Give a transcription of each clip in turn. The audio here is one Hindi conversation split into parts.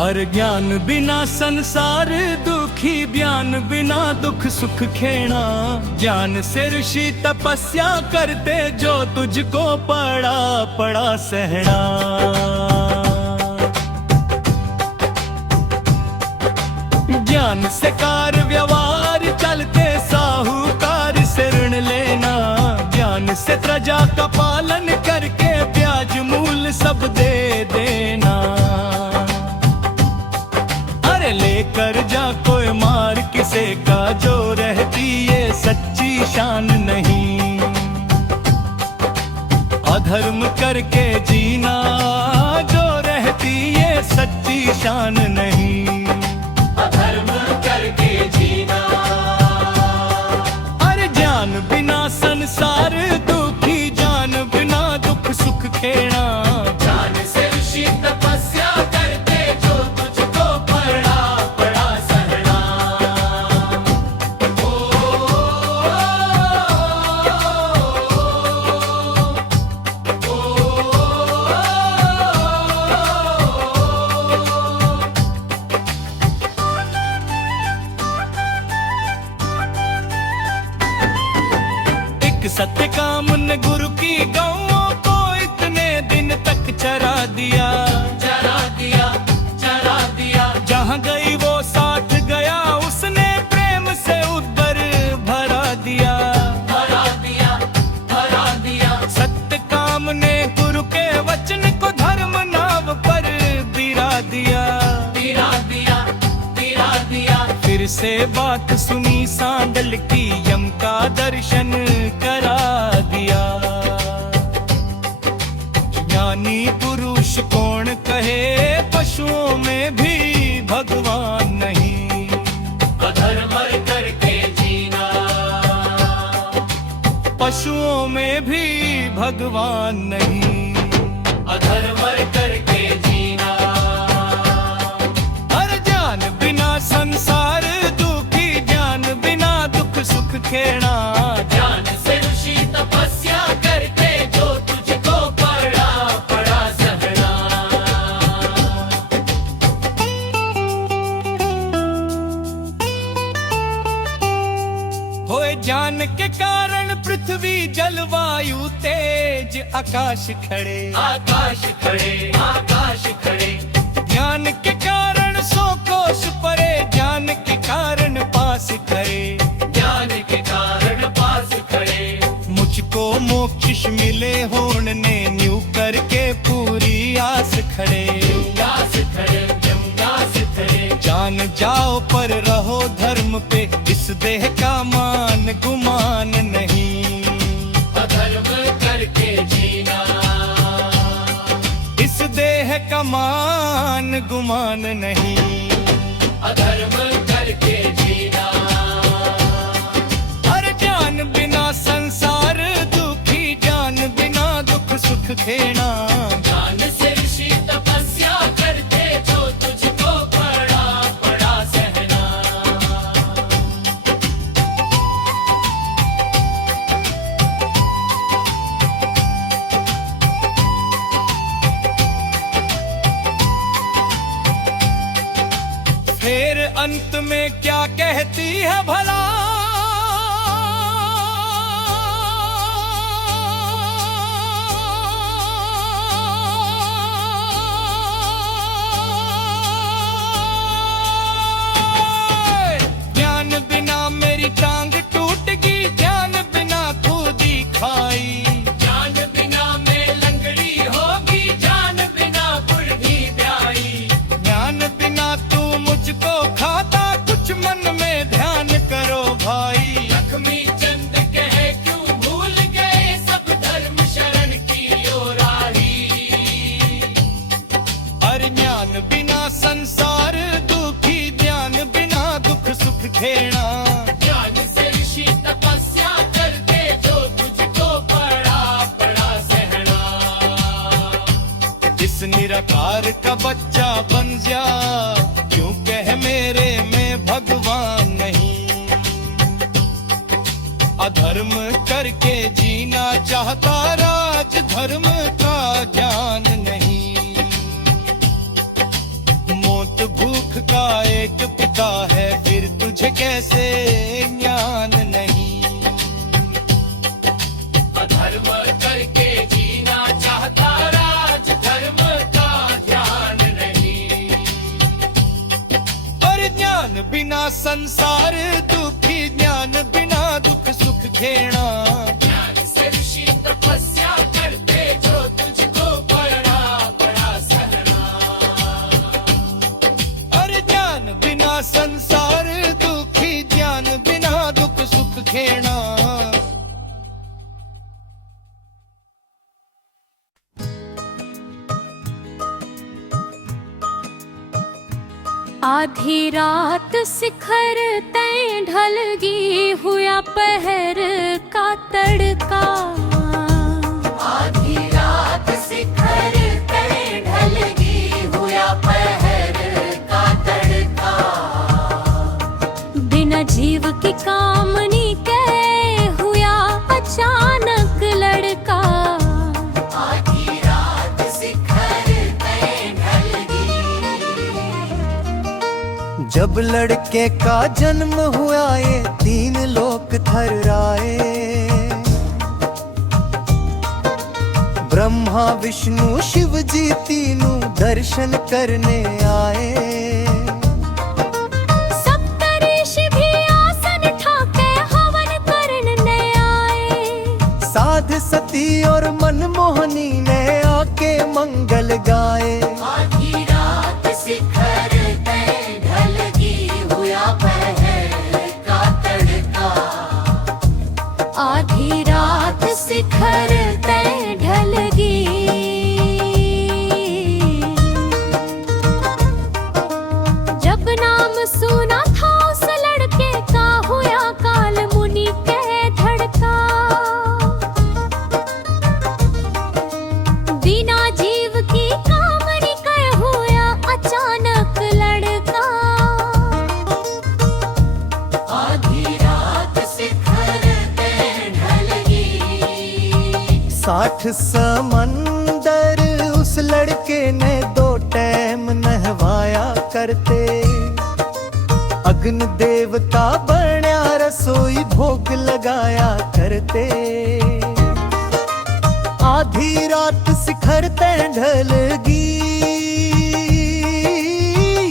और ज्ञान बिना संसार दुखी, ज्ञान बिना दुख सुख खेना। ज्ञान से ऋषि तपस्या करते, जो तुझको पड़ा पड़ा सहना। ज्ञान से कार व्यवहार चलते, साहूकार से ऋण लेना। ज्ञान से प्रजा का पालन करके, ब्याज मूल सब दे देना। अरे लेकर जा कोई मार किसे का, जो रहती ये सच्ची शान नहीं। अधर्म करके जीना, जो रहती ये सच्ची शान नहीं। अधर्म करके जीना। अरे ज्ञान बिना संसार दुखी, ज्ञान बिना दुख सुख खेना। ज्ञान से ऋषि तपस्या करते, जो तुझको पड़ा पड़ा सहना। सत्य काम ने गुरु की गौओं को इतने दिन तक चरा दिया। चरा दिया, चरा दिया। जहाँ गई वो साथ गया, उसने प्रेम से उधर भरा दिया। भरा दिया, भरा दिया। सत्य काम ने गुरु के वचन को धर्म नाव पर गिरा दिया। गिरा दिया, गिरा दिया। फिर से बात सुनी सांडल की, यम का दर्शन करा दिया। ज्ञानी पुरुष कौन कहे, पशुओं में भी भगवान नहीं। अधर्म करके जीना। पशुओं में भी भगवान नहीं। अधर्म करके जीना। हर ज्ञान बिना संसार दुखी, ज्ञान बिना दुख सुख खेना। ज्ञान से ऋषि तपस्या करते, जो तुझको पड़ा पड़ा सहना। होए ज्ञान के कारण पृथ्वी जलवायु तेज, आकाश खड़े आकाश खड़े, आकाश खड़े। ज्ञान के कारण सौ कोश परे, ज्ञान के कारण पास खड़े। ज्ञान के कारण पास खड़े। मुझको मोक्ष मिले होने न्यू करके पूरी आस खड़े। व्यास खड़े, व्यास खड़े। जान जाओ पर रहो धर्म पे, इस देह का मान गुमान नहीं। अधर्म करके जीना। इस देह का मान गुमान नहीं। अधर्म करके जीना। हर ज्ञान बिना संसार दुखी, ज्ञान बिना दुख सुख खेना। ज्ञान से ऋषि तपस्या करते, जो तुझको पड़ा पड़ा सहना। फिर अंत में क्या कहती है भला, ज्ञान बिना मेरी टांग टूटगी, ज्ञान बिना खुदी खाई। ज्ञान बिना मैं लंगड़ी होगी, ज्ञान बिना बुढ़ी ब्याई। ज्ञान बिना तू मुझको खाता, कुछ मन में ध्यान करो भाई। लक्ष्मी चंद कहे क्यों भूल गए, सब धर्म शरण की ओर आई। हर ज्ञान बिना संसार दुखी, ज्ञान बिना दुख सुख खेना। ज्ञान से ऋषि तपस्या करते, जो तुझको पड़ा पड़ा सहना। इस निराकार का बच्चा बन जा, क्यों कह मेरे में भगवान नहीं। अधर्म करके जीना चाहता, राज धर्म का ज्ञान नहीं। मोती आधी रात शिखर तय ढलगी हुआ पहर का तड़का। आधी रात शिखर तय ढलगी हुआ पहर का तड़का। बिना जीव की कामनी के हुआ अचानक लड़का। आधी रात शिखर तय ढलगी। जब लड़के का जन्म हुआ ये तीन लोक थर्राए। ब्रह्मा विष्णु शिव जी तीनों दर्शन करने आए। सप्तऋषि भी आसन ठाके हवन करने आए। साध सती और मनमोहनी ने आके मंगल गाए। आधी रात शिखर तय ढलगी हुआ पहर का तड़का। आधी रात शिखर तय ढलगी। जब नाम सुना था उस लड़के का हुआ काल मुनि के धड़का। बिना जीव की कामनी के हुआ अचानक लड़का। आधी रात शिखर तय ढलगी। 60 समंदर उस लड़के ने 2 टाइम नहवाया करते। अग्नि देवता बन्या रसोई भोग लगाया करते। आधी रात शिखर तय ढलगी।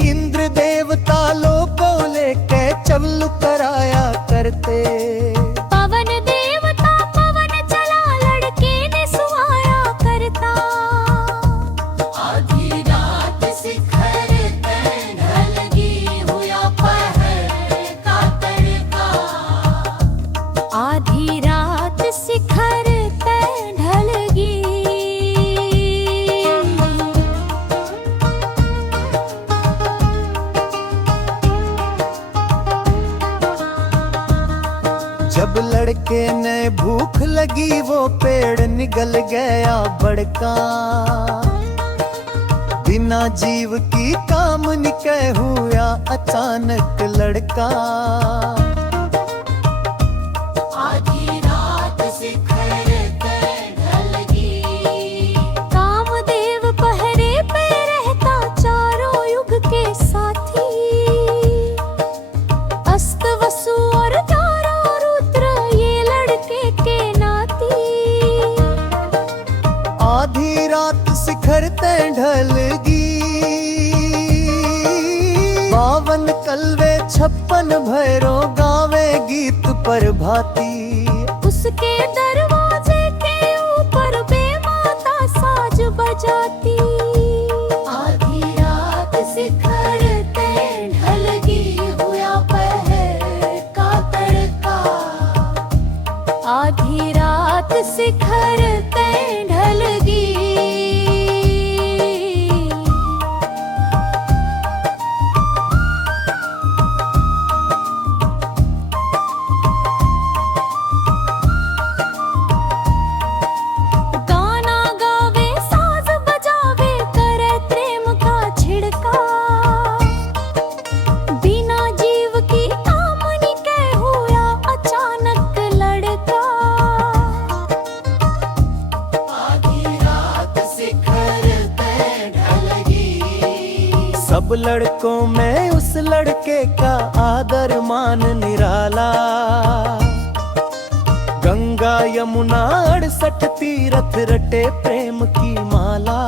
इंद्र देवता लोगों लेके चवल कराया करते। पवन देवता पवन चला लड़के ने सुहाया करता। आधी रात शिखर तय ढलगी हुआ पहर का तड़का। आधी रात शिखर तय ढलगी। जब लड़के ने भूख लगी वो पेड़ निगल गया बड़का। बिना जीव की कामनी के हुआ अचानक लड़का। आधी रात शिखर तय ढलगी। कामदेव पहरे पे रहता चारों युग के साथी। अस्त वसु और तारा रुद्र ये लड़के के नाती। आधी रात शिखर तय ढलगी। 52 कलवे 56 भैरो गावे गीत पर भाती। उसके दरवाजे के ऊपर बेमाता साज बजाती। आधी रात शिखर तय ढलगी हुआ पहर का तड़का। आधी रात शिखर तय ढलगी। गाना गावे साज बजावे करे प्रेम का छिड़का। बिना जीव की कामनी के हुआ अचानक लड़का। आधी रात शिखर तय ढलगी। सब लड़कों में उस लड़के का आदर मान निराला। गंगा यमुना 68 तीरथ रटे प्रेम की माला।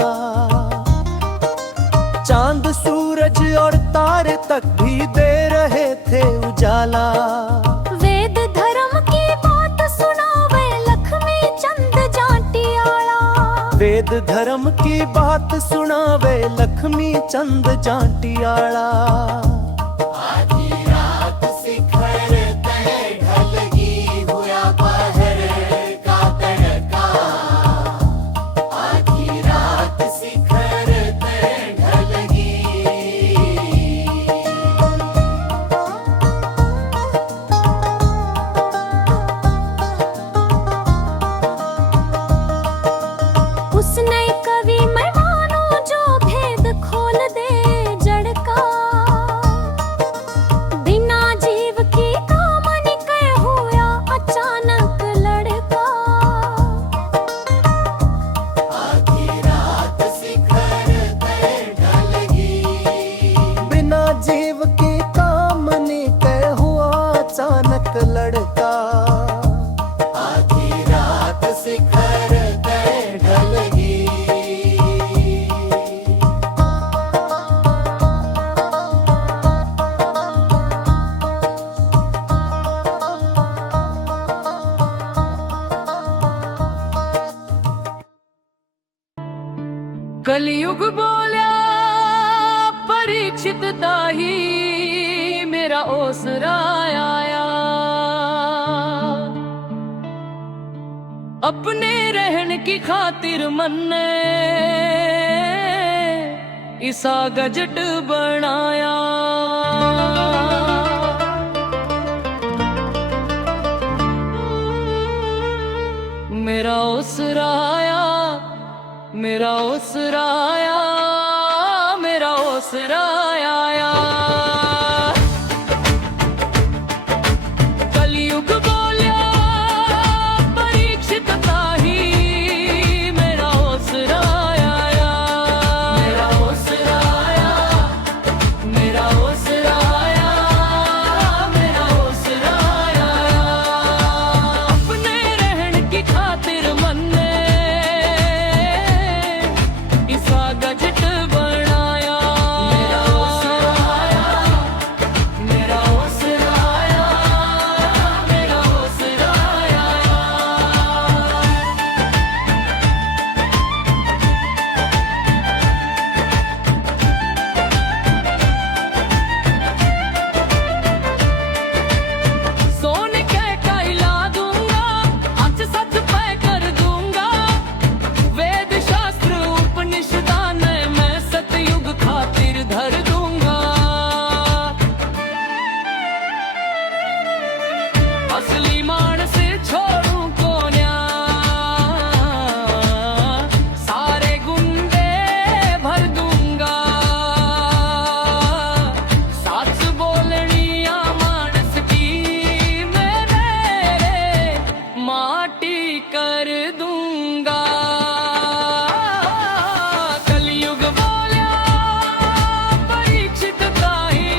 चांद सूरज और तारे तक भी दे रहे थे उजाला। वेद धर्म की बात सुनावे लक्ष्मी चंद जाटियाला। वेद धर्म की बात सुनावे लक्ष्मी चंद जाटियाला। आधी रात शिखर तय ढलगी हुआ पहर का तड़का। आधी रात शिखर तय ढलगी। उस नए कवि मैं मानू जो भेद खोल दे जड़ का। बिना जीव की कामनी के हुआ अचानक लड़का। आधी रात शिखर पे ढलगी, बिना जीव की कामनी के हुआ अचानक लड़का। आधी रात शिखर पे ढलगी। कलयुग बोल्या परीक्षित ताही मेरा ओसरा आया। अपने रहन की खातिर मन ने इसा गजट बनाया। मेरा ओसरा आया, मेरा ओसरा आया, मेरा ओसरा आया। कलयुग बोल्या परीक्षित ताही मेरा ओसरा आया। मेरा ओसरा आया, मेरा ओसरा आया, मेरा ओसरा आया। अपने रहन की खातिर मन ने इसा गजट बनाया। मेरा ओसरा आया, मेरा ओसरा आया, मेरा ओसरा आया। सोने के कहला दूंगा, आज सच पे कर दूंगा। वेद शास्त्र उपनिषदान मैं सतयुग खातिर धर दूंगा। असली मानस छोड़ू कोन्या, सारे गुंडे भर दूंगा। साच बोलनी या मानस की मैंने माटी कर दूंगा। कलयुग बोल्या परीक्षित ताही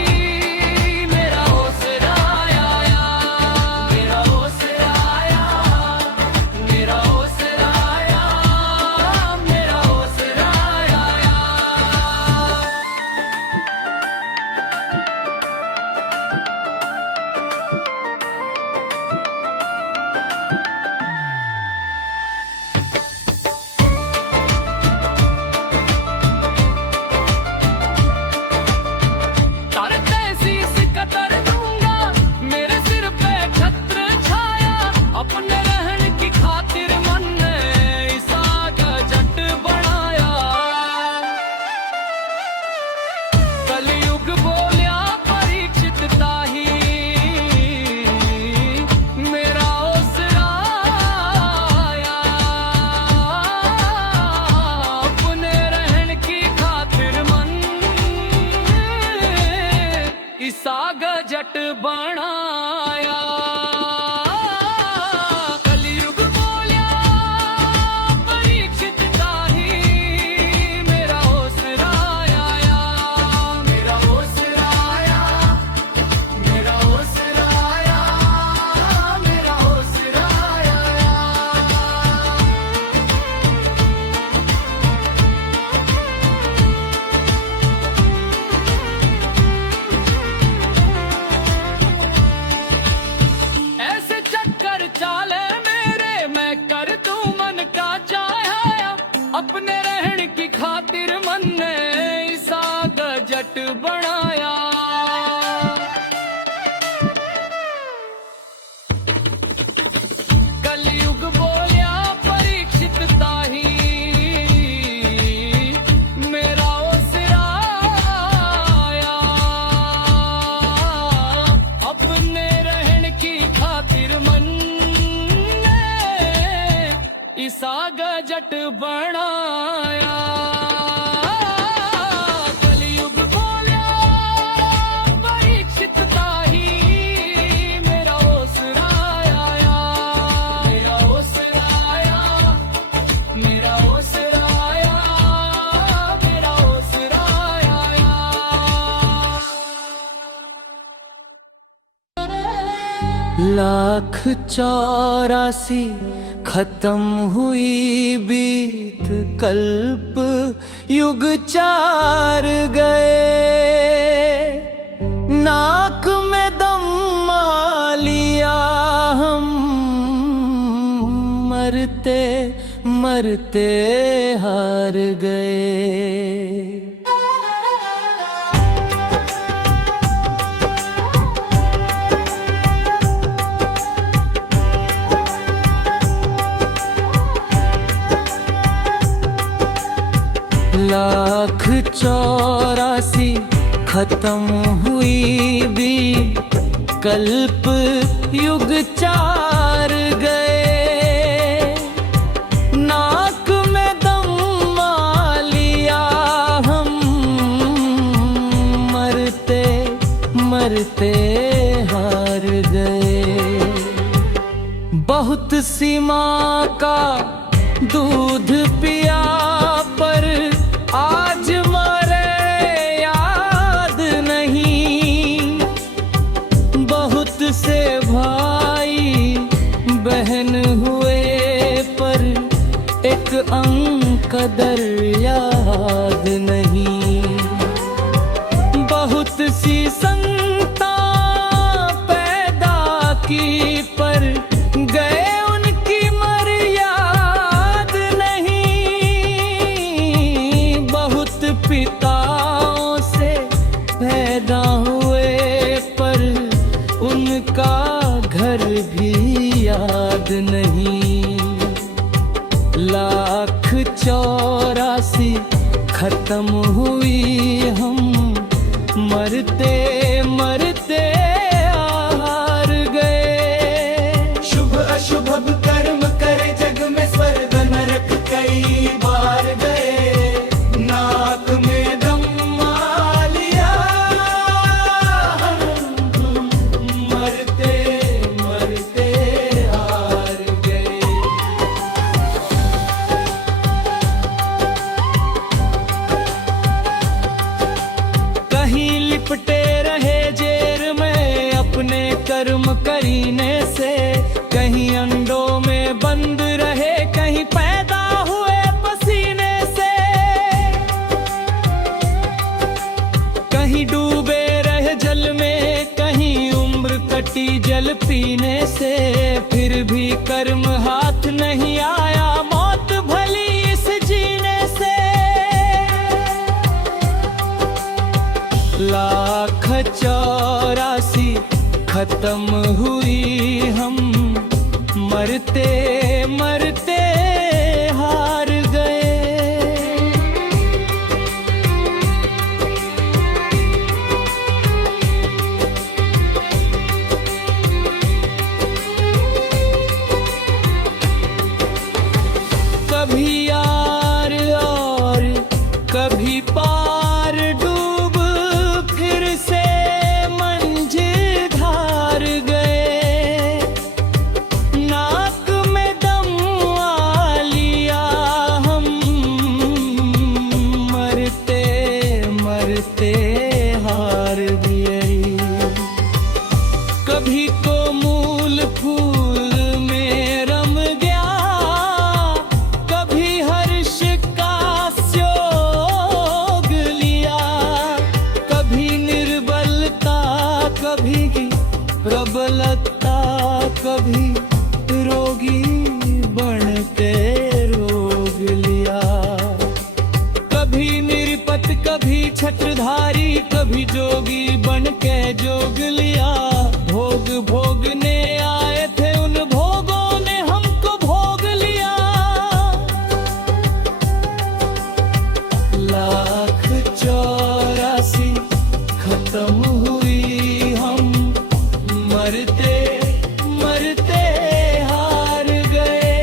मेरा ओसरा आया। मेरा ओसरा आया, मेरा ओसरा आया, मेरा ओसरा आया। करते शीस कतर दूंगा, मेरे सिर पे छत्र छाया। अपने रहन की खातिर मन ने इसा गजट बनाया। कलयुग बोल्या परीक्षित ताही मेरा ओसरा आया। अपने रहन की खातिर मन इसा गजट बनाया। कलयुग बोल्या परीक्षित ताही मेरा ओसरा आया। मेरा ओसरा आया, मेरा ओसरा आया, मेरा ओसरा आया। ऐसे चक्कर चाले मेरे मैं कर दूं मन का चाहा। अपने रहन की खातिर मन ने इसा गजट बनाया। कलयुग बोल्या परीक्षित ताही मेरा ओसरा आया। अपने रहन की खातिर मन ने इसा गजट बनाया। कलयुग बोला परीक्षित ताही, मेरा ओसराया, मेरा ओसराया, मेरा ओसराया, मेरा ओसराया। लाख 84 खत्म हुई बीत कल्प युग 4 गए, नाक में दम लिया हम, मरते मरते हार गए। लाख 84 खत्म हुई भी कल्प युग 4 गए, नाक में दम लिया हम, मरते मरते हार गए। बहुत सी माँ का दूध पिया पर आज मरे याद नहीं, बहुत से भाई बहन हुए पर एक अंकदर याद नहीं। बहुत सी संतान पैदा की पर गए उनकी मर्याद नहीं। बहुत पिताओं से पैदा हुए पर उनका घर भी याद नहीं। लाख 84 खत्म हुई हम, मरते मरते हार गए। शुभ अशुभ कर्म करे जग में स्वर्ग नरक कई बार गए, नाक में दम लिया हम, मरते मरते हार गए। कहीं लिपटे रहे जेर में अपने कर्म करीने से, कहीं अंडों में बंद रहे, कहीं पैदा हुए पसीने से, कहीं डूबे रहे जल में, कहीं उम्र कटी जल पीने से। फिर भी कर्म हाथ नहीं आया, मौत भली इस जीने से। लाख 84 खत्म हुई हम, मरते मरते हार गए। कभी यार और कभी पार डूब, फिर से मंजिल धार गए। नाक में दम लिया हम, मरते मरते हार गए। कभी तो मूल फूल में रम गया, कभी हर्ष का स्योग लिया, कभी निर्बलता कभी प्रबलता, कभी रोगी बनते रोग लिया। कभी निरपत कभी छत्रधारी, कभी जोगी बन के जोग लिया। भोग भोगने आए थे उन भोगों ने हमको भोग लिया। लाख 84 खत्म हुई हम, मरते मरते हार गए।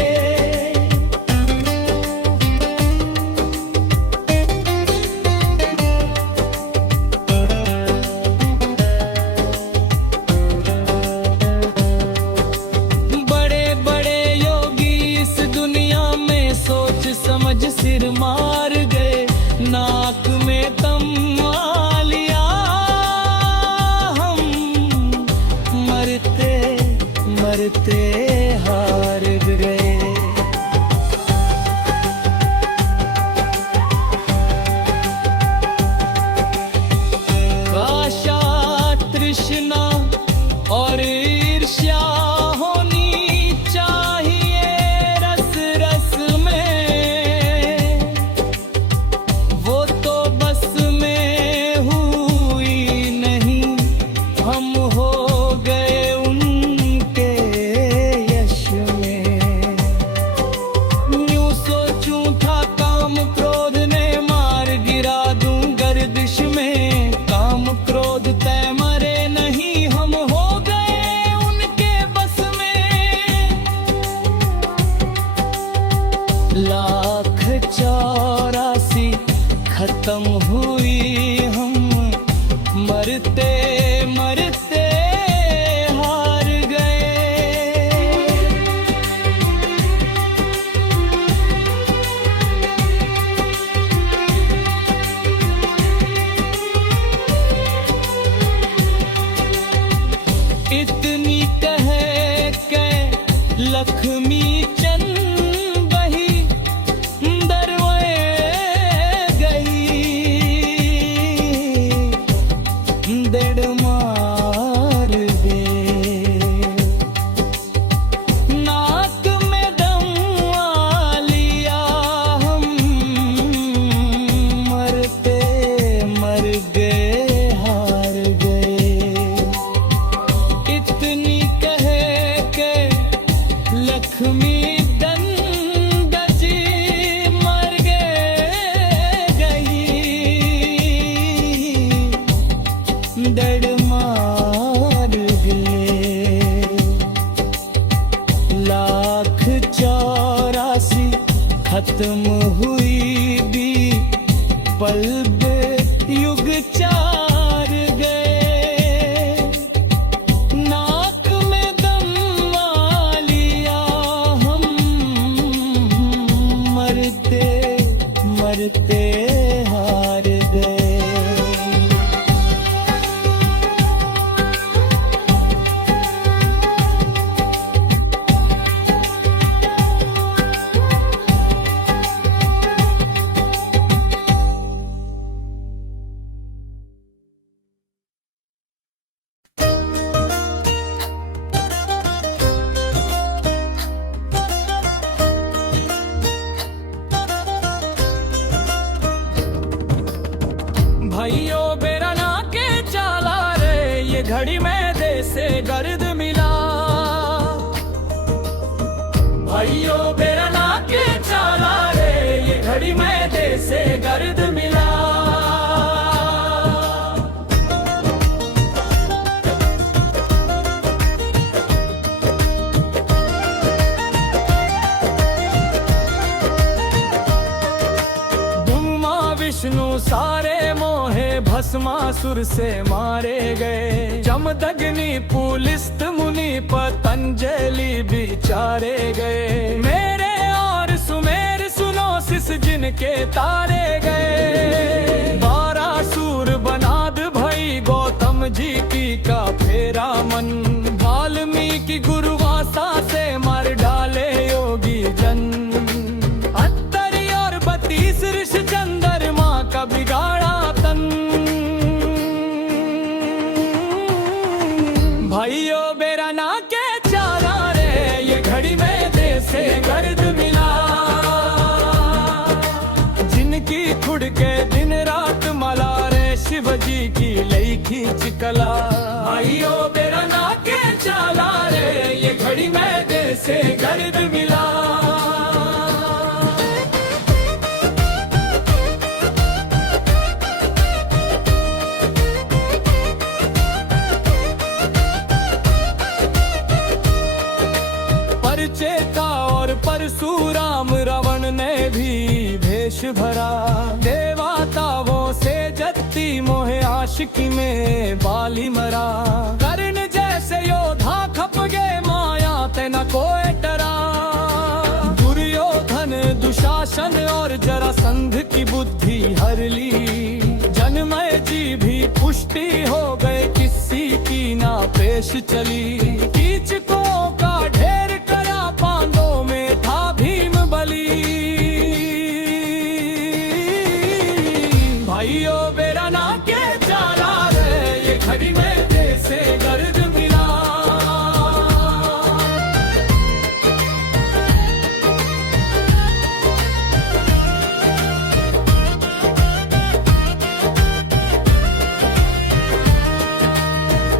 खत्म हुई, हम मरते मरते हार गए। इतनी कह के लक्ष्मी चंद बही दरवे गई, देड़ मार दे नाक में दम आ लिया, हम मरते मर गए हार गए। इतनी कह के लक्ष्मी दंडजी मर गई, डर मार गए। लाख 84 खत्म हुई भी, पल बे युग चार गए। नाक में दम आ लिया, हम मरते मरते हार गए। भाइयों बेरा ना के चाला रे, ये घड़ी में देसे गर्द मिला। भाइयों बेरा ना के चाला रे, ये घड़ी में देसे गर्द मिला। ब्रह्मा विष्णु सारे मोहे भस्मासुर से मारे गए। जमदग्नि पुलिस्त मुनि पतंजलि बिचारे गए। मेरे और सुमेर सुनोसिस जिनके तारे गए। 12 सूर बनाद भई गौतम जी की का फेरा मन। वाल्मीकि गुरुवासा से मार डाले योगी जन। 78 और 32 ऋष चंद्रमा का बिगाड़ा तन। भाइयों बेरा ना के चारा रे, ये घड़ी में देसे गर्द मिला। जिनकी खुड़ के दिन रात मला रे, शिव जी की लई खींच कला। भाइयों बेरा ना के चाला रे, ये घड़ी में देसे गर्द मिला। परचेता और परशुराम रावण ने भी भेष भरा। देवताओं से जत्ती मोहे आशिकी में बाली मरा। कर्ण जैसे योद्धा खप गए, माया ते न कोई डरा। दुर्योधन दुशासन और जरासंध की बुद्धि हर ली। जनमेय जी भी पुष्टि हो गए, किसी की ना पेश चली। कीचकों का ढेर करा, पांडवों में था भीम बली। भाइयों बेरा ना के चाला रे, ये घड़ी में देसे गर्द मिला।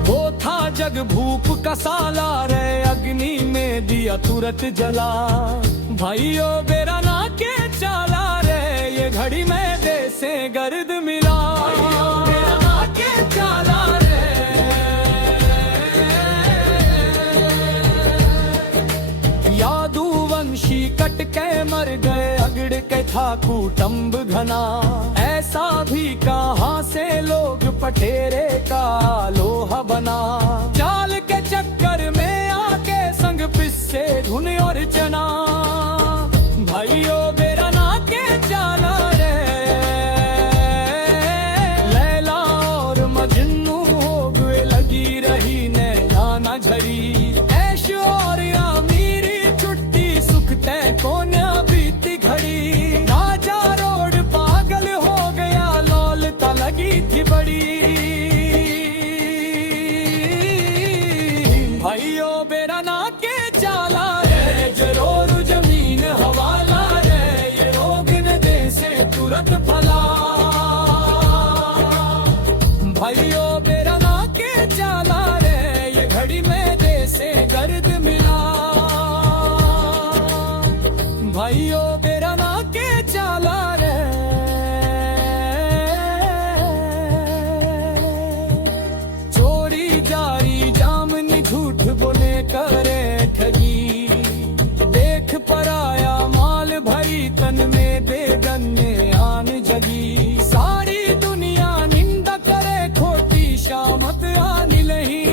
वो था जग भूप का साला रे, अग्नि में दिया तुरंत जला। भाइयों बेरा ना के चाला रे, ये घड़ी में देसे गर्द मिला। भाइयों बेरा ना के चाला रे, यादुवंशी कट के मर गए। छिड़के था कुटुंब घना। ऐसा भी कहाँ से लोग पटेरे का लोहा बना। चाल के चक्कर में आके संग पिस्से धुन और चना। भाइयों बेरा ना के चाला रे, लैला और मजनू हो गए लगी रही नैना न झरी। ऐश और अमीरी छुट्टी सुख तय कोन्या बीती घड़ी। राजा रोड पागल हो गया लौलता लगी थी बड़ी। भाइयों बेरा ना के चाला रे, जरूर जमीन हवाला रे। ये रोग न दे से तुरंत फला। भाइयों बेरा ना के चाला रे, ये घड़ी में दे से गर्द मिला। भाइयों बेरा ना के चाला रे। चोरी जारी जामनी झूठ बोले करे ठगी। देख पर आया माल भरी तन में बेगन में आन जगी। सारी दुनिया निंदा करे खोटी शामत आनी लही।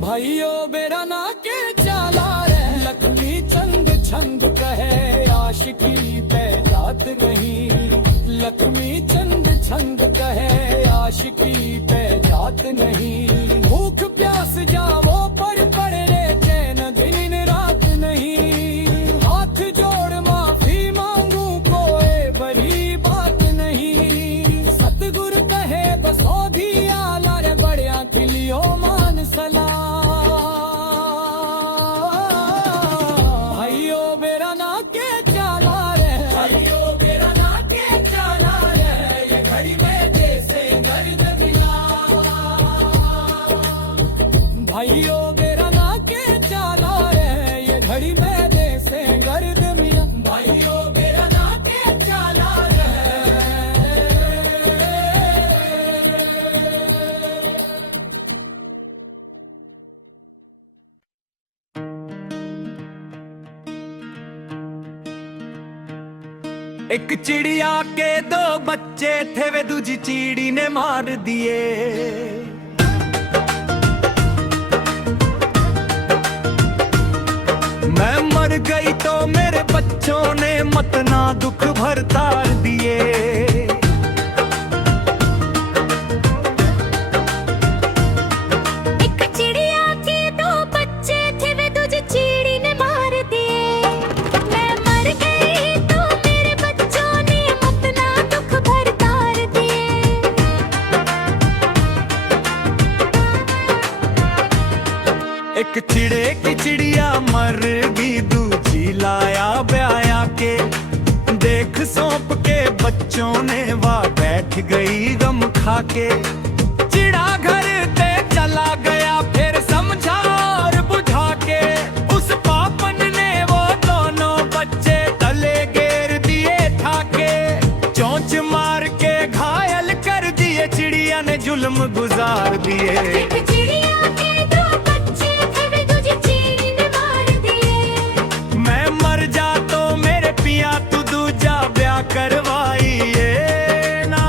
भाइयों बेरा ना के चाला रे, लक्ष्मी चंद छंद कहे आशिकी पे जात नहीं। लक्ष्मी चंद छंद कहे आशिकी पे जात नहीं। भूख प्यास जावो पर पड़े रे, चैन दिन रात नहीं। हाथ जोड़ माफी मांगू कोई बड़ी बात नहीं। सतगुरु कहे बसोधी आला रे, बड़िया किलियो मान सला। भाइयों बेरा ना के चाला रे, भाइयों बेरा ना के चाला रे। ये घड़ी में जैसे गर्द मिला। भाइयों बेरा ना के चाला रे, ये घड़ी में जैसे गर्द मिला। भाइयों बेरा ना के चाला रे। एक चिड़िया के दो बच्चे थे, वे दूजी चिड़ी ने मार दिए। मैं मर गई तो मेरे बच्चों ने मत ना दुख भर तार दिए। एक चिड़िया के दो बच्चे थे, वे दूजी चिड़ी ने मार दिए। मैं मर गई तो मेरे बच्चों ने अपना दुख भर तार दिए। एक चिड़े की चिड़िया मर गई, दूजी लाया ब्याया के। देख सौंप के बच्चों ने वाह बैठ गई गम खा के। चिड़ा घर ते चला गया फिर समझा और बुझा के। उस पापन ने वो दोनों बच्चे तले गेर दिए ठाके। चोंच मार के घायल कर दिए, चिड़िया ने जुल्म गुजार दिए। एक चिड़िया के दो बच्चे थे, वे दूजी चिड़ी ने मार दिए। मैं मर जा तो मेरे पिया तू दूजा ब्याह करवाइए ना।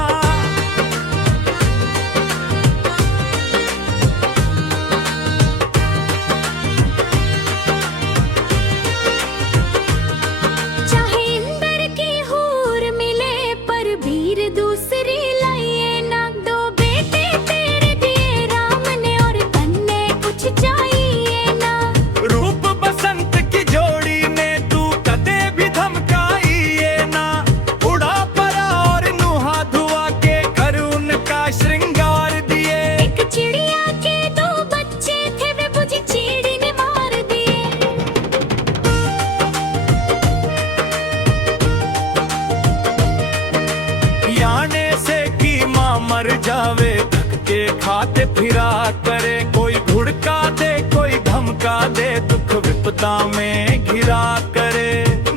चाहे इंदर की हूर मिले पर वीर दूसरी लाइए ना। दो बेटे तेरे दिए राम ने और तन्ने कुछ चाहिए ना। रूप बसंत की जोड़ी में तू कदे भी धमकाइए ना। उड़ा परा और नुहा धुआ के कर उनका श्रृंगार दिए। एक चिड़िया के दो बच्चे थे, वे बुझी चिड़ी ने मार दिए। याने से की माँ मर जावे, थक के खाते फिरा करे। कोई घुड़का दे कोई धमका दे, दुख विपदा में घिरा करे।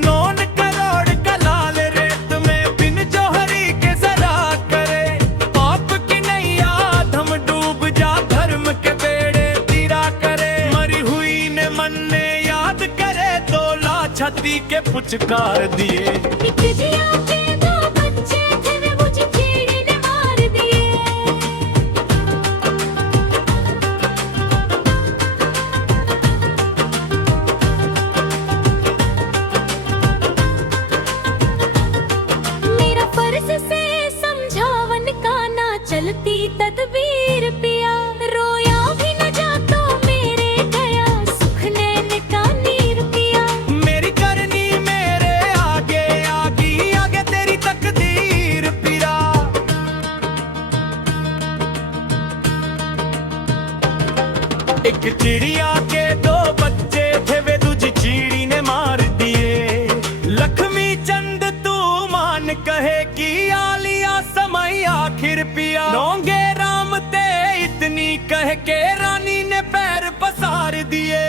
नौन करोड़ कलाल रेत में बिन जौहरी के जरा करे। पाप की नैया धम डूब जा, धर्म के बेड़े तीरा करे। मरी हुई ने मन ने याद करे तो छाती के पुचकार दिए। एक जिया के दो बच्चे थे वे मुझे चीड़ी ने मार दिए। मेरा फर्ज से समझावन का ना चलती तदबीर पिया। रोया भी न जा तो मेरे गया सुख नैन का नीर पिया। मेरी करनी मेरे आगे आगी आगे तेरी तकदीर पिया। एक चिड़िया के दो बच्चे थे वे दूजी चिड़ी ने मार दिए। लक्ष्मी चंद तू मान कहे कि आलिया समय आखिर पिया। नौंगे राम ते इतनी कह के रानी ने पैर पसार दिए।